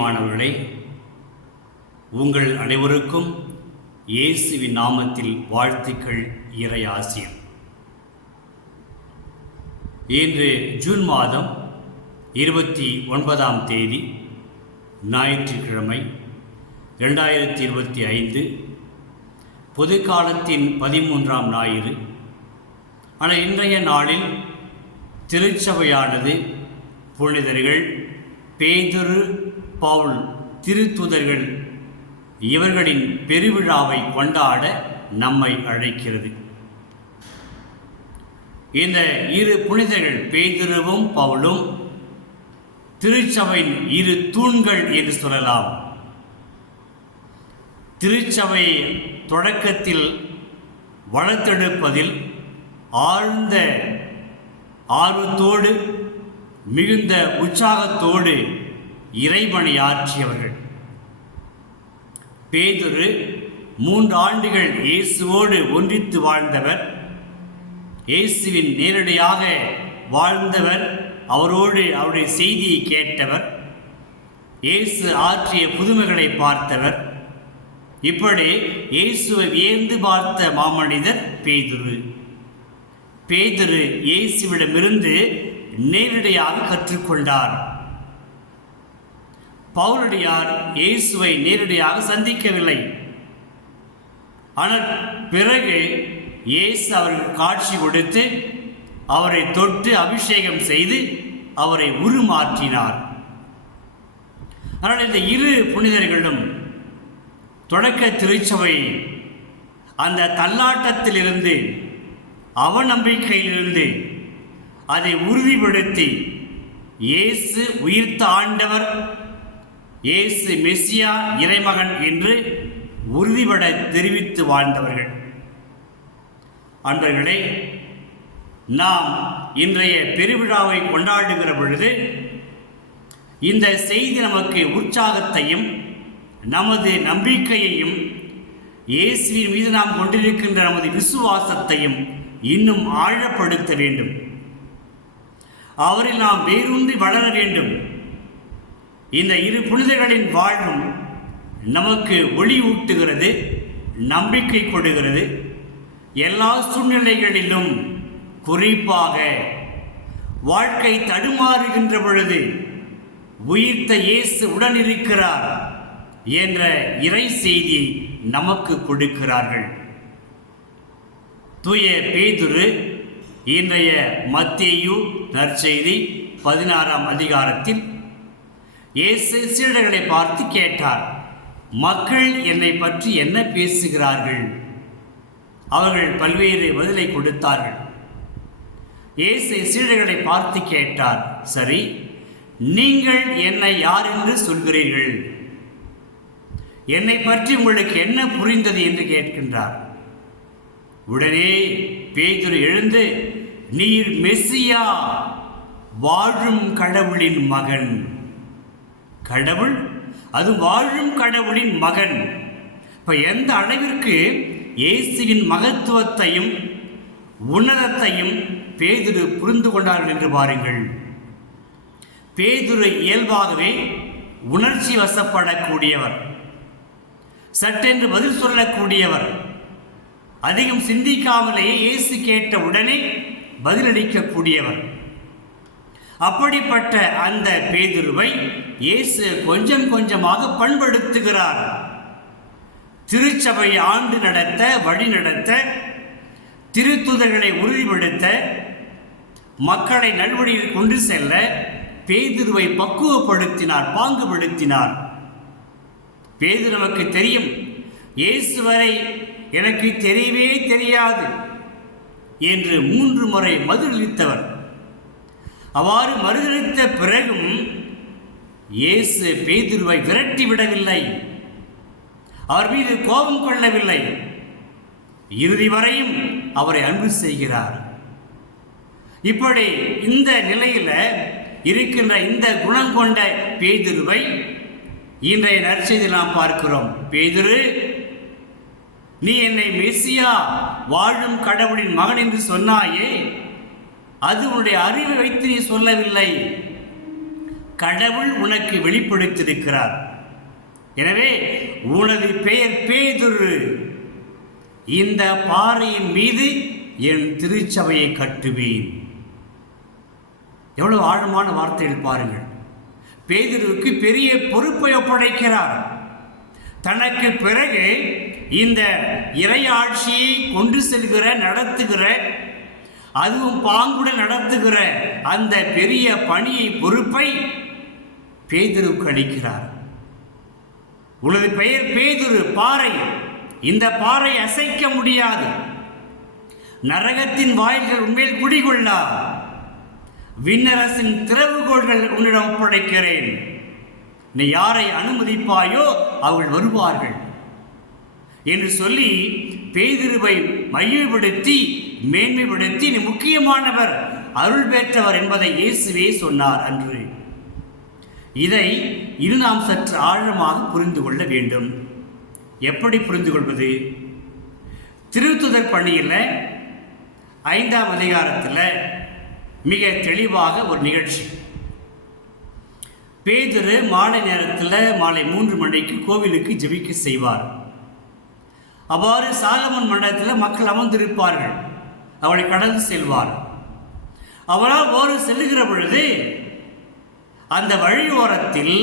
பிரியமானவர்களே, உங்கள் அனைவருக்கும் இயேசுவின் நாமத்தில் வாழ்த்துக்கள், இறை ஆசீர். இன்று ஜூன் மாதம் 29ஆம் தேதி ஞாயிற்றுக்கிழமை 2025 பொதுக்காலத்தின் 13ஆம் ஞாயிறு. ஆனால் இன்றைய நாளில் திருச்சபையானது புனிதர்கள் பேதுரு, பவுல் திருத்தூதர்கள் இவர்களின் பெருவிழாவை கொண்டாட நம்மை அழைக்கிறது. இந்த இரு புனிதர்கள் பேதுருவும் பவுலும் திருச்சபையின் இரு தூண்கள் என்று சொல்லலாம். திருச்சபை தொடக்கத்தில் வளர்த்தெடுப்பதில் ஆழ்ந்த ஆர்வத்தோடு மிகுந்த உற்சாகத்தோடு இறைபணியாற்றியவர்கள். பேதுரு 3 ஆண்டுகள் இயேசுவோடு ஒன்றித்து வாழ்ந்தவர், இயேசுவின் நேரடியாக வாழ்ந்தவர், அவருடைய செய்தியை கேட்டவர், இயேசு ஆற்றிய புதுமைகளை பார்த்தவர். இப்படி இயேசுவை வியந்து பார்த்த மாமனிதர் பேதுரு. பேதுரு இயேசுவிடமிருந்து நேரடியாக கற்றுக்கொண்டார். பவுலடியார் இயேசுவை நேரடியாக சந்திக்கவில்லை. ஆனால் பிறகு இயேசு அவருக்கு காட்சி கொடுத்து அவரை தொட்டு அபிஷேகம் செய்து அவரை உருமாற்றினார். ஆனால் இந்த இரு புனிதர்களும் தொடக்க திருச்சபை அந்த தள்ளாட்டத்திலிருந்து, அவநம்பிக்கையிலிருந்து அதை உறுதிப்படுத்தி இயேசு உயிர்த்த ஆண்டவர், இயேசு மெசியா இறைமகன் என்று உறுதிபட தெரிவித்து வாழ்ந்தவர்கள். அன்பர்களே, நாம் இன்றைய பெருவிழாவை கொண்டாடுகிற பொழுது இந்த செய்தி நமக்கு உற்சாகத்தையும் நமது நம்பிக்கையையும் இயேசுவின் மீது நாம் கொண்டிருக்கின்ற நமது விசுவாசத்தையும் இன்னும் ஆழப்படுத்த வேண்டும். அவரில் நாம் வேரூன்றி வளர வேண்டும். இந்த இரு புனிதர்களின் வாழ்வும் நமக்கு ஒளி ஊட்டுகிறது, நம்பிக்கை கொடுக்கிறது. எல்லா சூழ்நிலைகளிலும், குறிப்பாக வாழ்க்கை தடுமாறுகின்ற பொழுது உயிர்த்த இயேசு உடன் இருக்கிறார் என்ற இறை செய்தியை நமக்கு கொடுக்கிறார்கள். தூய பேதுரு இன்றைய மத்தேயு நற்செய்தி 16ஆம் அதிகாரத்தில் இயேசு சீடர்களை பார்த்து கேட்டார், மக்கள் என்னை பற்றி என்ன பேசுகிறார்கள்? அவர்கள் பல்வேறு பதிலை கொடுத்தார்கள். இயேசு சீடர்களை பார்த்து கேட்டார், சரி, நீங்கள் என்னை யார் என்று சொல்கிறீர்கள்? என்னை பற்றி உங்களுக்கு என்ன புரிந்தது என்று கேட்கின்றார். உடனே பேதுரு எழுந்து, நீர் மெசியா, வாழும் கடவுளின் மகன். கடவுள், அது வாழும் கடவுளின் மகன். இப்போ எந்த அளவிற்கு இயேசுவின் மகத்துவத்தையும் உன்னதத்தையும் பேதுரு புரிந்து கொண்டார்கள் என்று பாருங்கள். பேதுரு இயல்பாகவே உணர்ச்சி வசப்படக்கூடியவர், சட்டென்று பதில் சொல்லக்கூடியவர், அதிகம் சிந்திக்காமலேயே இயேசு கேட்ட உடனே பதிலளிக்கக்கூடியவர். அப்படிப்பட்ட அந்த பேதுருவை இயேசு கொஞ்சம் கொஞ்சமாக பண்படுத்துகிறார். திருச்சபை ஆண்டு நடத்த, வழி நடத்த, திருத்தூதர்களை உறுதிப்படுத்த, மக்களை நல்வழியில் கொண்டு செல்ல பேதுருவை பக்குவப்படுத்தினார், பாங்குபடுத்தினார். பேதுரு நமக்கு தெரியும், இயேசு வரை எனக்கு தெரியவே தெரியாது என்று 3 முறை மறுதலித்தவர். அவ்வாறு மறுதலித்த பிறகும் இயேசு பேதுருவை விரட்டி விடவில்லை, அவர் மீது கோபம் கொள்ளவில்லை, இறுதி வரையும் அவரை அன்பு செய்கிறார். இப்படி இந்த நிலையில் இருக்கின்ற இந்த குணம் கொண்ட பேதுருவை இன்றைய நற்செய்தியில் நாம் பார்க்கிறோம். பேதுரு, நீ என்னை மெசியா, வாழும் கடவுளின் மகன் என்று சொன்னாயே, அது உன்னுடைய அறிவை வைத்து நீ சொல்லவில்லை, கடவுள் உனக்கு வெளிப்படுத்தியிருக்கிறார். எனவே உனது பெயர் பேதுரு, இந்த பாறையின் மீது என் திருச்சபையை கட்டுவேன். எவ்வளவு ஆழமான வார்த்தைகள் பாருங்கள். பேதுருவுக்கு பெரிய பொறுப்பை ஒப்படைக்கிறார். தனக்கு பிறகு இந்த இறையாட்சியை கொண்டு செல்கிற, நடத்துகிற, அதுவும் பாங்குடன் நடத்துகிற அந்த பெரிய பணியை, பொறுப்பை பேதுருவுக்கு அளிக்கிறார். உனது பெயர் பேதுரு, பாறை. இந்த பாறை அசைக்க முடியாது. நரகத்தின் வாயில்கள் உண்மையில் குடிகொள்ளா. விண்ணரசின் திறவுகோள்கள் உன்னிடம் ஒப்படைக்கிறேன். நீ யாரை அனுமதிப்பாயோ அவர்கள் வருவார்கள் என்று சொல்லி பேதுருவை மையப்படுத்தி, மேன்மைப்படுத்தி, நீ முக்கியமானவர், அருள் பெற்றவர் என்பதை இயேசுவே சொன்னார் அன்று. இதை இது நாம் சற்று ஆழமாக புரிந்து கொள்ள வேண்டும். எப்படி புரிந்து கொள்வது? திருத்துதர் பணியில் 5ஆம் அதிகாரத்தில் மிக தெளிவாக ஒரு நிகழ்ச்சி. பேதுரு மாலை நேரத்தில், மாலை 3 மணிக்கு கோவிலுக்கு ஜெபிக்க செய்வார். அவ்வாறு சாலமன் மண்டபத்தில் மக்கள் அமர்ந்திருப்பார்கள். அவளை கடந்து செல்வார். அவரால் ஓர் செல்லுகிற பொழுது அந்த வழியோரத்தில்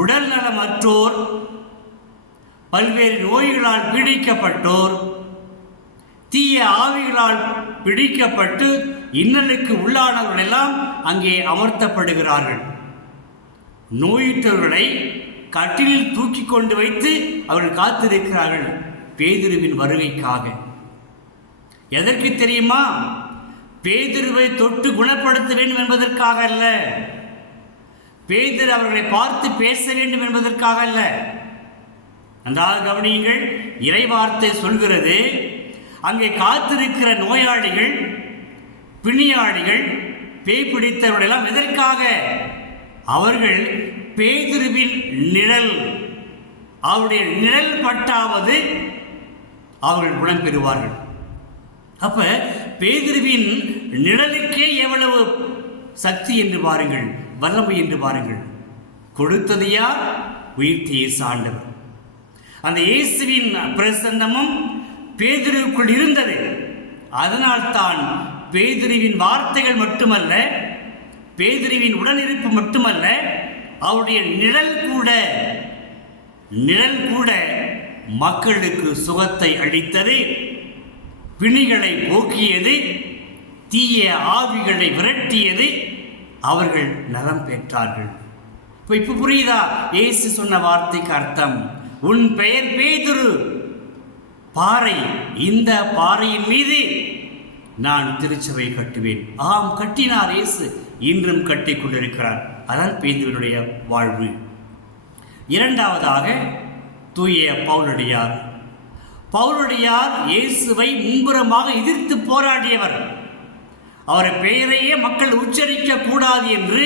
உடல் நலமற்றோர், பல்வேறு நோய்களால் பீடிக்கப்பட்டோர், தீய ஆவிகளால் பிடிக்கப்பட்டு இன்னலுக்கு உள்ளானவர்கள் எல்லாம் அங்கே அமர்த்தப்படுகிறார்கள். நோயுற்றவர்களை கட்டிலில் தூக்கி கொண்டு வைத்து அவர்கள் காத்திருக்கிறார்கள் பேதுருவின் வருகைக்காக. எதற்கு தெரியுமா? பேதுருவை தொட்டு குணப்படுத்த வேண்டும் என்பதற்காக அல்ல. பேதுரு அவர்களை பார்த்து பேச வேண்டும் என்பதற்காக அல்ல. நன்றாக கவனியுங்கள். இறைவார்த்தை சொல்கிறது, அங்கே காத்திருக்கிற நோயாளிகள், பிணியாளிகள், பேய் பிடித்தவர்களெல்லாம் எதற்காக? அவர்கள் பேதுருவின் நிழல், அவருடைய நிழல் பட்டாவது அவர்கள் குணம் பெறுவார்கள். அப்ப பேதுருவின் நிழலுக்கே எவ்வளவு சக்தி என்று பாருங்கள், வல்லமை என்று பாருங்கள். கொடுத்தது யார்? உயிர்த்த இயேசு ஆண்டவர். அந்த இயேசுவின் பிரசன்னமும் பேதுருவுக்குள் இருந்தது. அதனால்தான் பேதுருவின் வார்த்தைகள் மட்டுமல்ல, பேதுருவின் உடனிருப்பு மட்டுமல்ல, அவருடைய நிழல் கூட மக்களுக்கு சுகத்தை அளித்தது, பிணிகளை போக்கியது, தீய ஆவிகளை விரட்டியது, அவர்கள் நலம் பெற்றார்கள். இப்போ புரியுதா இயேசு சொன்ன வார்த்தைக்கு அர்த்தம்? உன் பெயர் பேதுரு, பாறை. இந்த பாறையின் மீது நான் திருச்சபை கட்டுவேன். ஆம், கட்டினார் இயேசு, இன்றும் கட்டி கொண்டிருக்கிறார். அதான் பேதுருவினுடைய வாழ்வு. இரண்டாவதாக தூய பவுலடியார். பவுலடியார் இயேசுவை முன்புறமாக எதிர்த்து போராடியவர். அவர் பெயரையே மக்கள் உச்சரிக்க கூடாது என்று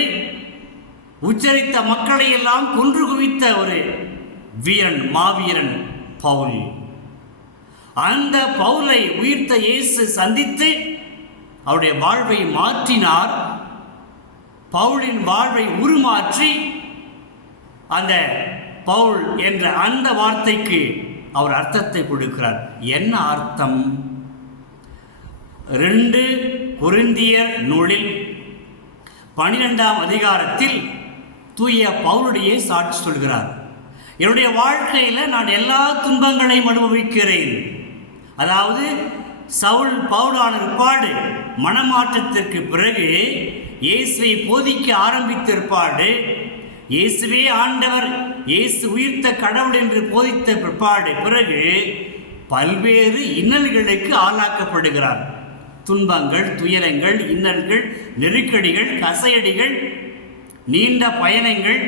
உச்சரித்த மக்களை எல்லாம் கொன்று குவித்த ஒரு வீரன், மாவீரன் பவுல். அந்த பவுலை உயிர்த்த இயேசு சந்தித்து அவருடைய வாழ்வை மாற்றினார். பவுலின் வாழ்வை உருமாற்றி அந்த பவுல் என்ற அந்த வார்த்தைக்கு அவர் அர்த்தத்தை கொடுக்கிறார். என்ன அர்த்தம்? 2 கொரிந்தியர் நூலில் 12ஆம் அதிகாரத்தில் தூய பவுலுடைய சாட்சி சொல்கிறார். என்னுடைய வாழ்க்கையில் நான் எல்லா துன்பங்களையும் அனுபவிக்கிறேன். அதாவது பவுலான பிற்பாடு, மனமாற்றத்திற்கு பிறகு, இயேசுவை போதிக்க ஆரம்பித்திருப்பாடு, இயேசுவே ஆண்டவர், இயேசு உயிர்த்த கடவுள் என்று போதித்த பிறகு பல்வேறு இன்னல்களுக்கு ஆளாக்கப்படுகிறார். துன்பங்கள், துயரங்கள், இன்னல்கள், நெருக்கடிகள், கசையடிகள், நீண்ட பயணங்கள்,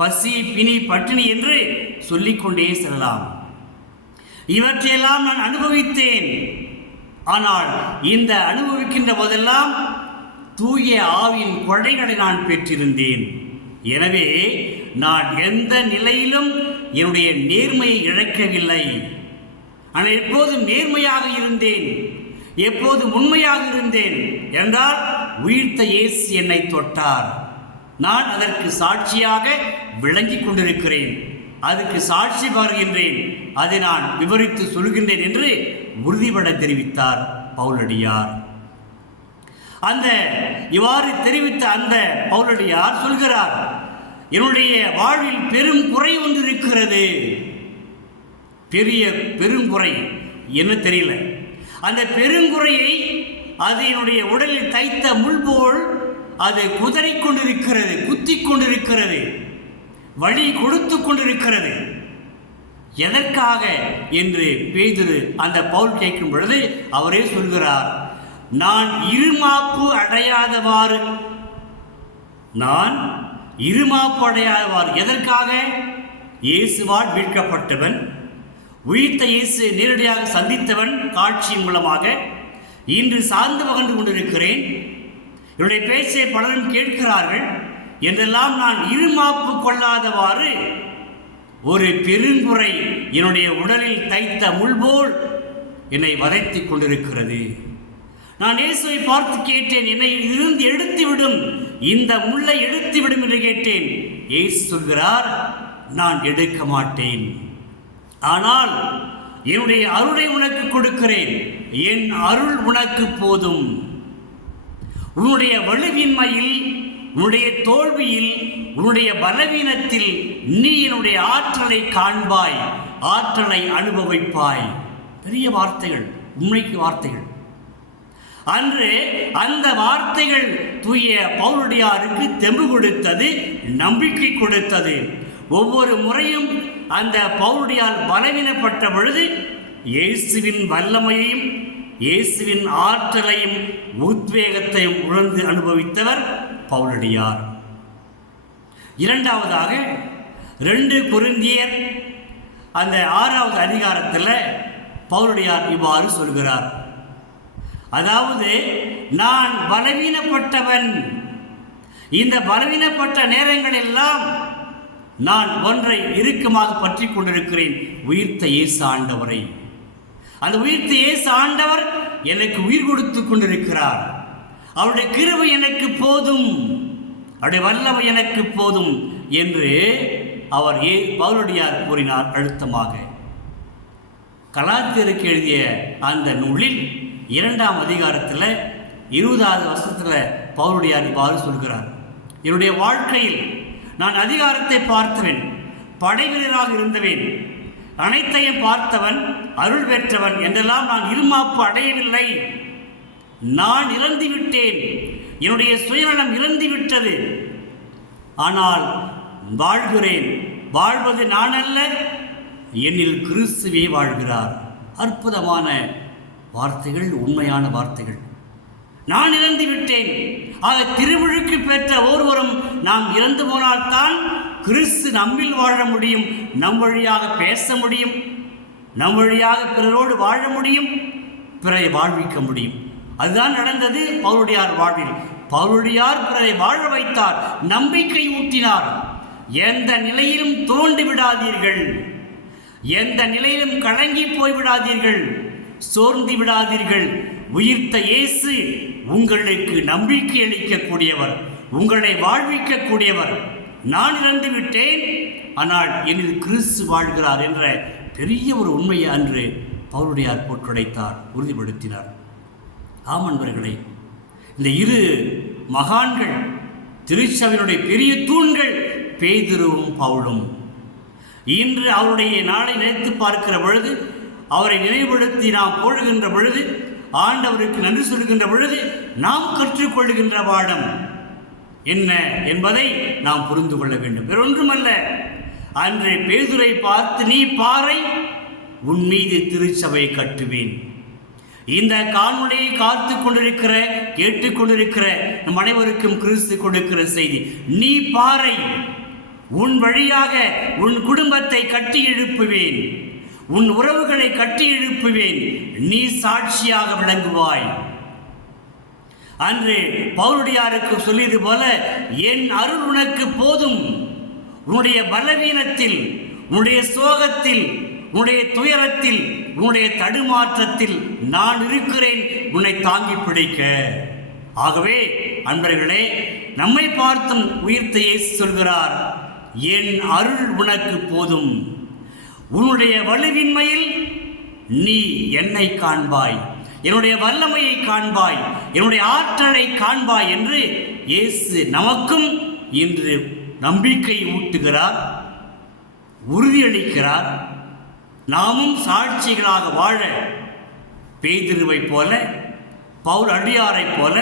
பசி, பிணி, பட்டினி என்று சொல்லிக்கொண்டே செல்லலாம். இவற்றையெல்லாம் நான் அனுபவித்தேன். ஆனால் இந்த அனுபவிக்கின்ற போதெல்லாம் தூய ஆவியின் கொடைகளை நான் பெற்றிருந்தேன். எனவே நான் எந்த நிலையிலும் என்னுடைய நேர்மையை இழக்கவில்லை. ஆனால் எப்போதும் நேர்மையாக இருந்தேன், எப்போதும் உண்மையாக இருந்தேன் என்றால் உயிர்த்த இயேசு என்னை தொட்டார். நான் அதற்கு சாட்சியாக விளங்கி கொண்டிருக்கிறேன், அதுக்கு சாட்சி பகர்கின்றேன், அதை நான் விவரித்து சொல்கின்றேன் என்று உறுதிபட தெரிவித்தார் பவுலடியார். இவ்வாறு தெரிவித்த அந்த பவுலடியார் சொல்கிறார், என்னுடைய வாழ்வில் பெரும் குறை ஒன்று இருக்கிறது. பெருங்குறை என்ன தெரியல. அந்த பெருங்குறையை அது என்னுடைய உடலில் தைத்த முள் போல் அது குதறிக் கொண்டிருக்கிறது, குத்தி கொண்டிருக்கிறது, வழி கொடுத்து கொண்டிருக்கிறது. எதற்காக என்று பேதுரு அந்த பவுல் கேட்கும் பொழுது அவரே சொல்கிறார், நான் இருமாப்பு அடையாதவாறு. எதற்காக? இயேசுவால் மீட்கப்பட்டவன், உயிர்த்த இயேசு நேரடியாக சந்தித்தவன் காட்சியின் மூலமாக இன்று சார்ந்து மகிழ்ந்து கொண்டிருக்கிறேன். என்னுடைய பேச்சை பலரும் கேட்கிறார்கள் என்றெல்லாம் நான் இருமாப்பு கொள்ளாதவாறு ஒரு பெருங்குறை என்னுடைய உடலில் தைத்த முள் போல் என்னை வதைத்துக் கொண்டிருக்கிறது. நான் இயேசுவை பார்த்து கேட்டேன், என்னை இருந்து எடுத்துவிடும், இந்த முள்ளை எடுத்துவிடும் என்று கேட்டேன். இயேசு சொல்கிறார், நான் எடுக்க மாட்டேன், ஆனால் என்னுடைய அருளை உனக்கு கொடுக்கிறேன், என் அருள் உனக்கு போதும். உன்னுடைய வலுவின்மையில், உன்னுடைய தோல்வியில், உன்னுடைய பலவீனத்தில் நீ என்னுடைய ஆற்றலை காண்பாய், ஆற்றலை அனுபவிப்பாய். பெரிய வார்த்தைகள், உண்மைக்கு வார்த்தைகள். அன்று அந்த வார்த்தைகள் தூய பவுலடியாருக்கு தெம்பு கொடுத்தது, நம்பிக்கை கொடுத்தது. ஒவ்வொரு முறையும் அந்த பவுலடியார் பலவீனப்பட்ட பொழுது இயேசுவின் வல்லமையையும் இயேசுவின் ஆற்றலையும் உத்வேகத்தையும் உணர்ந்து அனுபவித்தவர் பவுலடியார். இரண்டாவதாக 2 கொரிந்தியர் அந்த 6வது அதிகாரத்தில் பவுலடியார் இவ்வாறு சொல்கிறார், அதாவது நான் பலவீனப்பட்டவன், இந்த பலவீனப்பட்ட நேரங்கள் எல்லாம் நான் ஒன்றை இறுக்கமாக பற்றி கொண்டிருக்கிறேன், உயிர்த்த இயேசு ஆண்டவரை. அந்த உயிர்த்த இயேசு ஆண்டவர் எனக்கு உயிர் கொடுத்து கொண்டிருக்கிறார். அவருடைய கிருபை எனக்கு போதும், அவருடைய வல்லமை எனக்கு போதும் என்று அவர் பவுலடியார் கூறினார் அழுத்தமாக. கலாத்தியருக்கு எழுதிய அந்த நூலில் 2ஆம் அதிகாரத்தில் 20வது வசனத்தில் பவுலடியார் இவ்வாறு சொல்கிறார், என்னுடைய வாழ்க்கையில் நான் அதிகாரத்தை பார்த்தவன், படைவீரராக இருந்தவன், அனைத்தையும் பார்த்தவன், அருள் பெற்றவன் என்றெல்லாம் நான் இருமாப்பு அடையவில்லை. நான் இறந்து விட்டேன், என்னுடைய சுயநலம் இறந்து விட்டது, ஆனால் வாழ்கிறேன். வாழ்வது நான் அல்ல, என்னில் கிறிஸ்துவே வாழ்கிறார். அற்புதமான வார்த்தைகள், உண்மையான வார்த்தைகள். நான் இறந்து விட்டேன். ஆக திருமுழுக்கு பெற்ற ஒருவரும் நாம் இறந்து போனால்தான் கிறிஸ்து நம்மில் வாழ முடியும், நம் வழியாக பேச முடியும், நம் வழியாக பிறரோடு வாழ முடியும், பிறரை வாழ்விக்க முடியும். அதுதான் நடந்தது பவுலடியார் வாழ்வில். பவுலடியார் பிறரை வாழ வைத்தார், நம்பிக்கை ஊட்டினார். எந்த நிலையிலும் தோண்டி விடாதீர்கள், எந்த நிலையிலும் கலங்கி போய்விடாதீர்கள், சோர்ந்து விடாதீர்கள். உயிர்த்த இயேசு உங்களுக்கு நம்பிக்கை அளிக்கக்கூடியவர், உங்களை வாழ்விக்கக்கூடியவர். நான் இறந்து விட்டேன், ஆனால் என்னில் கிறிஸ்து வாழ்கிறார் என்ற பெரிய ஒரு உண்மையை அன்று பவுலடியார் போட்டுடைத்தார், உறுதிப்படுத்தினார். ஆமன்பர்களே, இந்த 2 மகான்கள், திருச்சபையினுடைய பெரிய தூண்கள் பேதுருவும் பவுலும். இன்று அவருடைய நாளை நினைத்து பார்க்கிற பொழுது, அவரை நினைவுபடுத்தி நாம் போடுகின்ற பொழுது, ஆண்டவருக்கு நன்றி சொல்கின்ற பொழுது நாம் கற்றுக்கொள்கின்ற பாடம் என்ன என்பதை நாம் புரிந்து கொள்ள வேண்டும். வேறொன்றுமல்ல, அன்று பேதுரை பார்த்து, நீ பாறை, உன் மீது திருச்சபை கட்டுவேன். இந்த காணொளியை காத்து கொண்டிருக்கிற, கேட்டுக்கொண்டிருக்கிற நம் அனைவருக்கும் கிறிஸ்து கொடுக்கிற செய்தி, நீ பாறை, உன் வழியாக உன் குடும்பத்தை கட்டி எழுப்புவேன், உன் உறவுகளை கட்டி எழுப்புவேன், நீ சாட்சியாக விளங்குவாய். அன்று பவுலடியாருக்கு சொல்லியது போல, என் அருள் உனக்கு போதும். உன்னுடைய பலவீனத்தில், உன்னுடைய சோகத்தில், உன்னுடைய துயரத்தில், உன்னுடைய தடுமாற்றத்தில் நான் இருக்கிறேன் உன்னை தாங்கி பிடிக்க. ஆகவே அன்பர்களே, நம்மை பார்த்தும் உயிர்த்த இயேசு சொல்கிறார், என் அருள் உனக்கு போதும், உன்னுடைய வலுவின்மையில் நீ என்னை காண்பாய், என்னுடைய வல்லமையை காண்பாய், என்னுடைய ஆற்றலை காண்பாய் என்று இயேசு நமக்கும் இன்று நம்பிக்கை ஊட்டுகிறார், உறுதியளிக்கிறார். நாமும் சாட்சிகளாக வாழ பேதுருவை போல, பவுல் அடியாரைப் போல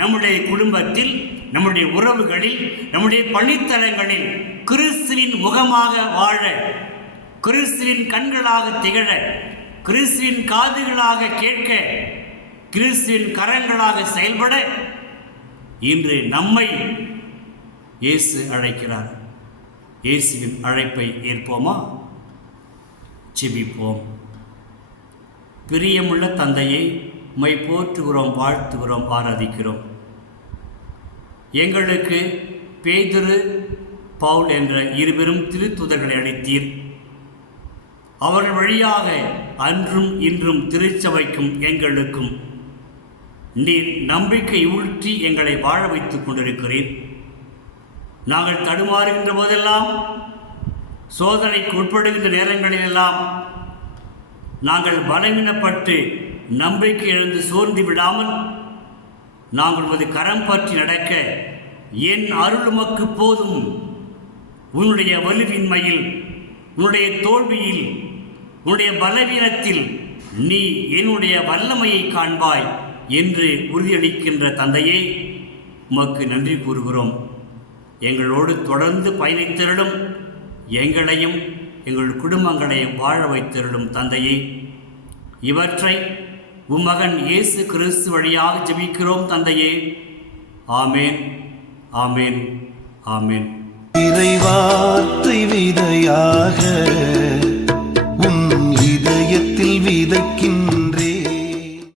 நம்முடைய குடும்பத்தில், நம்முடைய உறவுகளில், நம்முடைய பணித்தலங்களில் கிறிஸ்துவின் முகமாக வாழ, கிறிஸ்துவின் கண்களாக திகழ, கிறிஸ்துவின் காதுகளாக கேட்க, கிறிஸ்துவின் கரங்களாக செயல்பட இன்று நம்மை இயேசு அழைக்கிறார். இயேசுவின் அழைப்பை ஏற்போமா? ஜெபிப்போம். பிரியமுள்ள தந்தையை, உம்மை போற்றுகிறோம், வாழ்த்துகிறோம், ஆராதிக்கிறோம். எங்களுக்கு பேதுரு, பவுல் என்ற இருவரும் திருத்தூதர்களை அளித்தீர். அவர்கள் வழியாக அன்றும் இன்றும் திருச்சபைக்கும் எங்களுக்கும் நீர் நம்பிக்கை ஊற்றி எங்களை வாழ வைத்துக் கொண்டிருக்கிறீர். நாங்கள் தடுமாறுகின்ற போதெல்லாம், சோதனைக்கு உட்படுகின்ற நேரங்களிலெல்லாம் நாங்கள் பலவீனப்பட்டு நம்பிக்கை இழந்து சோர்ந்து விடாமல் நாங்கள் உமது கரம் பற்றி நடக்க, என் அருள் உமக்கு போதும், உன்னுடைய வலுவின்மையில், உன்னுடைய தோல்வியில், உன்னுடைய பலவீனத்தில் நீ என்னுடைய வல்லமையை காண்பாய் என்று உறுதியளிக்கின்ற தந்தையே, உமக்கு நன்றி கூறுகிறோம். எங்களோடு தொடர்ந்து பயணித்திரளும், எங்களையும் எங்கள் குடும்பங்களையும் வாழ வைத்திரளும் தந்தையே. இவற்றை உம்மகன் இயேசு கிறிஸ்து வழியாக ஜெபிக்கிறோம் தந்தையே. ஆமேன், ஆமேன், ஆமேன். இறைவார்த்தை விதையாக